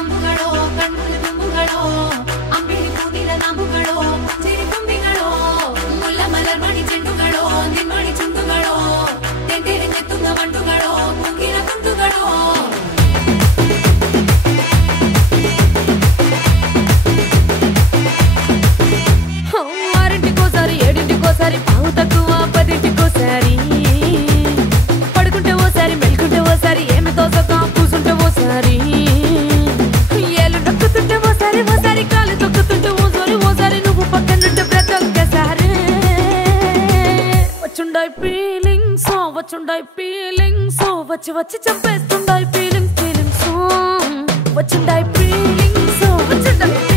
ಅಂಬುಗಳೋ ಕಣ್ಣುಗಳ ತುಂಬುಗಳೋ ಅಂಬಿಳಿ ಕೂದಿನ ನಂಬುಗಳೋ ಚಿರಿ ತುಂಬಿಗಳೋ ಮುಲ್ಲ ಮಲರ್ ಮಣಿ ಚೆಂಡುಗಳೋ ನಿನ್ಮಣಿ ಚುಂಡುಗಳೋ ತೆಂತೆರೆ ತುಂಗ ಮಂಡುಗಳೋ ಕುಂಗಿನ ಕುಂಟುಗಳೋ ఆరింటికోసారి ఏడింటికోసారి పావు తక్కువ పదింటికోసారి పడుకుంటే ఓసారి మెలుకుంటే ఓసారి ఏమి తోసక కూసుంటే ఓసారి ఏళ్ళు నొక్కుతుంటే ఓసారి ఓసారి కాలు తొక్కుతుంటే ఓసారి ఓసారి నువ్వు పక్కనుంటే బ్రతొక్కసారి వచ్చుండాయి ఫీలింగ్స్ వచ్చి వచ్చి చంపేస్తుండాయి ఫీలింగ్స్ వచ్చుండాయి ఫీలింగ్స్ వచ్చుండాయి